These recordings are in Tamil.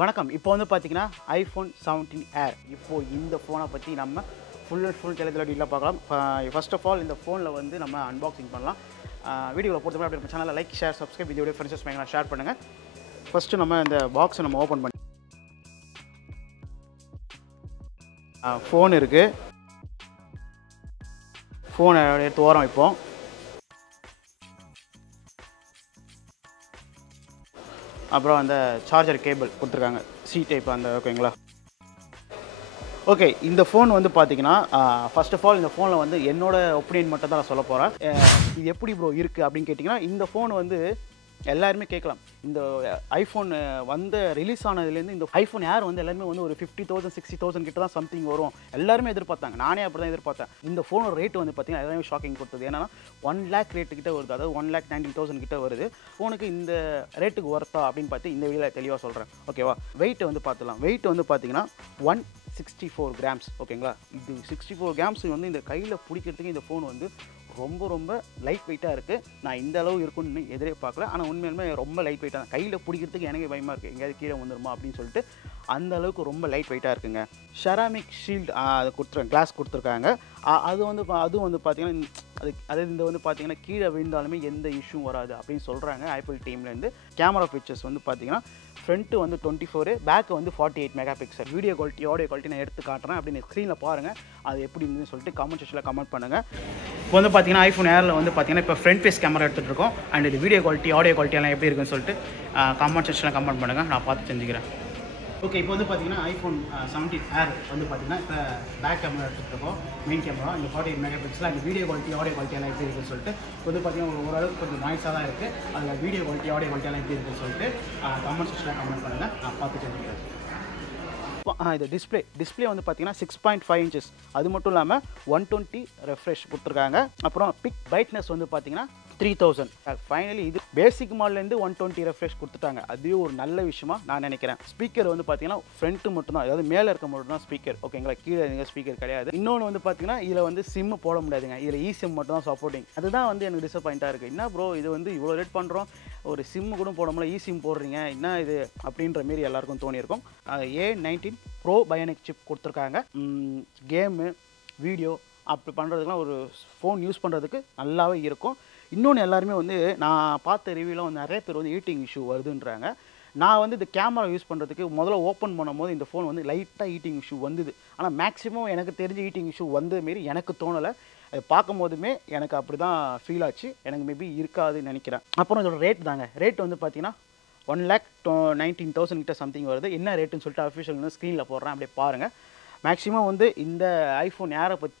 வணக்கம். இப்போ வந்து பார்த்தீங்கன்னா iPhone 17 Air. இப்போ இந்த ஃபோனை பற்றி நம்ம ஃபுல் அண்ட் ஃபுல் டீலாக பார்க்கலாம். ஃபர்ஸ்ட் ஆஃப் ஆல் இந்த ஃபோனில் வந்து நம்ம அன்பாக்சிங் பண்ணலாம். வீடியோவில் பொறுத்த மாதிரி நம்ம சேனலில் லைக், ஷேர், சப்ஸ்கிரைப் இதோட ஃப்ரெண்ட்ஸஸ் மேங்கலாம் ஷேர் பண்ணுங்கள். ஃபஸ்ட்டு நம்ம இந்த பாக்ஸை நம்ம ஓப்பன் பண்ணி ஃபோன் இருக்குது. ஃபோனை எடுத்து ஓரம் வைப்போம். அப்புறம் அந்த சார்ஜர் கேபிள் கொடுத்துருக்காங்க, சி டைப் அந்த ஓகேங்களா. ஓகே, இந்த ஃபோன் வந்து பார்த்தீங்கன்னா ஃபர்ஸ்ட் ஆஃப் ஆல் இந்த ஃபோனில் வந்து என்னோட ஒப்பீனியன் மட்டும் தான் நான் சொல்ல போகிறேன். இது எப்படி ப்ரோ இருக்குது அப்படின்னு கேட்டிங்கன்னா, இந்த ஃபோன் வந்து எல்லாருமே கேட்கலாம். இந்த ஐஃபோன் வந்து ரிலீஸ் ஆனதுலேருந்து இந்த ஐஃபோன் ஏர் வந்து எல்லாருமே வந்து ஒரு 50,000 60,000 கிட்ட தான் சம்திங் வரும் எல்லாருமே எதிர்பார்த்தாங்க. நானே அப்படி தான் எதிர்பார்த்தேன். இந்த ஃபோனோட ரேட் வந்து பார்த்தீங்கன்னா எல்லாமே ஷாக்கிங் கொடுத்தது. ஏன்னா 1 lakh ரேட்டு கிட்ட வருது, அதாவது 1,19,000 கிட்ட வருது. ஃபோனுக்கு இந்த ரேட்டுக்கு ஒர்த்தா அப்படின்னு பார்த்து இந்த வீடியோவில் தெளிவாக சொல்கிறேன். ஓகேவா, வெயிட் வந்து பார்த்துலாம். வெயிட் வந்து பார்த்தீங்கன்னா 164 கிராம்ஸ். ஓகேங்களா, இது 64 கிராம்ஸ் வந்து இந்த கையில் பிடிக்கிறதுக்கு இந்த ஃபோன் வந்து ரொம்ப லைட் வெயிட்டாக இருக்குது. நான் இந்த அளவு இருக்குன்னு எதிரே பார்க்கல. ஆனால் உண்மையிலுமே ரொம்ப லைட் வெயிட்டாக தான். கையில் பிடிக்கிறதுக்கு எனக்கு பயமாக இருக்குது, எங்கேயாவது கீழே வந்துடுமா அப்படின்னு சொல்லிட்டு. அந்த அளவுக்கு ரொம்ப லைட் வெயிட்டாக இருக்குங்க. செராமிக் ஷீல்டு அது கிளாஸ் கொடுத்துருக்காங்க. அதுவும் வந்து பார்த்தீங்கன்னா அதாவது இந்த வந்து பார்த்தீங்கன்னா கீழே விழுந்தாலுமே எந்த இஷ்யூ வராது அப்படின்னு சொல்கிறாங்க ஆப்பிள் டீம்லேருந்து. கேமரா ஃபீச்சர்ஸ் வந்து பார்த்தீங்கன்னா ஃப்ரண்ட்டு வந்து 24, பேக்கு வந்து 48 mega pixel. Video quality, audio quality நான் எடுத்து காட்டுறேன். அப்படின்னு ஸ்க்ரீனில் பாருங்கள் அது எப்படி இருந்துன்னு சொல்லிட்டு கமெண்ட் செக்ஷனில் கமெண்ட் பண்ணுங்கள். இப்போ வந்து பார்த்தீங்கன்னா ஐஃபோன் ஏரில் வந்து பார்த்தீங்கன்னா இப்போ ஃப்ரண்ட் ஃபேஸ் கேமரா எடுத்துகிட்டு இருக்கோம். அண்ட் இது வீடியோ குவாலிட்டி, ஆடியோ குவாலிட்டி எல்லாம் எப்படி இருக்குன்னு சொல்லிட்டு கமெண்ட் செக்ஷனில் கமெண்ட் பண்ணுங்கள், நான் பார்த்து தெரிஞ்சுக்கிறேன். ஓகே, இப்போ வந்து பார்த்தீங்கன்னா ஐஃபோன் 17 Air வந்து பார்த்தீங்கன்னா இப்போ பேக் கேமரா எடுத்துகிட்டு இருக்கோம். மெயின் கேமரா இந்த 48 மெகா பிக்சல். அந்த வீடியோ குவாலிட்டி, ஆடியோ குவாலிட்டி எல்லாம் எப்படி இருக்குன்னு சொல்லிட்டு வந்து பார்த்தீங்கன்னா ஓரளவுக்கு கொஞ்சம் நாய்ஸாக தான் இருக்குது. அதில் வீடியோ குவாலிட்டி, ஆடியோ குவாலிட்டி எல்லாம் எப்படி இருக்குன்னு சொல்லிட்டு கமெண்ட் செக்ஷனில் கமெண்ட் பண்ணுங்கள், நான் பார்த்து தெரிஞ்சுக்கிறேன். இது டிஸ்பிளே வந்து பார்த்தீங்கன்னா 6.5 inches. அது மட்டும் இல்லாமல் 120 ரெஃப்ரெஷ் கொடுத்துருக்காங்க. அப்புறம் பிக் பிரைட்னஸ் வந்து பார்த்தீங்கன்னா 3000. ஃபைனலி இது பேசிக் மாடலேருந்து 120 ரெஃப்ரெஷ் கொடுத்துட்டாங்க. அதுவே ஒரு நல்ல விஷயமா நான் நினைக்கிறேன். ஸ்பீக்கர் வந்து பார்த்தீங்கன்னா ஃப்ரண்ட்டு மட்டும் தான், அதாவது மேலே இருக்க மட்டும் தான் ஸ்பீக்கர். ஓகேங்களா, கீழே எங்கள் ஸ்பீக்கர் கிடையாது. இன்னொன்று வந்து பார்த்தீங்கன்னா இதில் வந்து சிம் போட முடியாதுங்க. இதில் சிம் மட்டும் தான் சப்போர்ட்டிங். அதுதான் வந்து எனக்கு டிசப்பாயிண்ட்டாக இருக்குது. என்ன ப்ரோ இது வந்து இவ்வளோ ரேட் பண்ணுறோம், ஒரு சிம் கூட போட முடியல, சிம் போடுறீங்க என்ன இது அப்படின்ற மாரி எல்லாருக்கும் தோணியிருக்கும். A19 Pro பயோனிக் சிப் கொடுத்துருக்காங்க. கேமு, வீடியோ அப்படி பண்ணுறதுக்குலாம் ஒரு ஃபோன் யூஸ் பண்ணுறதுக்கு நல்லாவே இருக்கும். இன்னொன்று எல்லாருமே வந்து நான் பார்த்த ரிவ்யூவில் வந்து நிறைய பேர் வந்து ஹீட்டிங் இஷ்யூ வருதுன்றாங்க. நான் வந்து இந்த கேமரா யூஸ் பண்ணுறதுக்கு முதல்ல ஓப்பன் பண்ணும்போது இந்த ஃபோன் வந்து லைட்டாக ஹீட்டிங் இஷ்யூ வந்தது. ஆனால் மேக்ஸிமம் எனக்கு தெரிஞ்ச ஹீட்டிங் இஷ்யூ வந்த மாரி எனக்கு தோணலை. அது பார்க்கும் போதுமே எனக்கு அப்படி தான் ஃபீல் ஆச்சு. எனக்கு மேபி இருக்காதுன்னு நினைக்கிறேன். அப்புறம் இதோட ரேட் தாங்க. ரேட் வந்து பார்த்தீங்கன்னா 1,19,000 கிட்ட சம்திங் வருது. என்ன ரேட்டுன்னு சொல்லிட்டு அஃபிஷியல் வந்து ஸ்க்ரீனில் போடுறேன், அப்படியே பாருங்கள். மேக்ஸிமம் வந்து இந்த ஐஃபோன் ஏரை பற்றி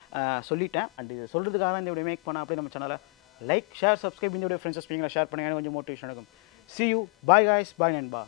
சொல்லிட்டேன். அண்ட் இது சொல்கிறதுக்காக தான் இந்த வீடியோ மேக் பண்ணேன். அப்படியே நம்ம சேனலை லைக், ஷேர், சப்ஸ்கிரைப் இந்த வீடியோ ஃப்ரெண்ட்ஸ் ஸ்பீக்கில் ஷேர் பண்ணுங்கள், கொஞ்சம் மோட்டிவேஷன் இருக்கும். See you, bye guys, bye நண்பா.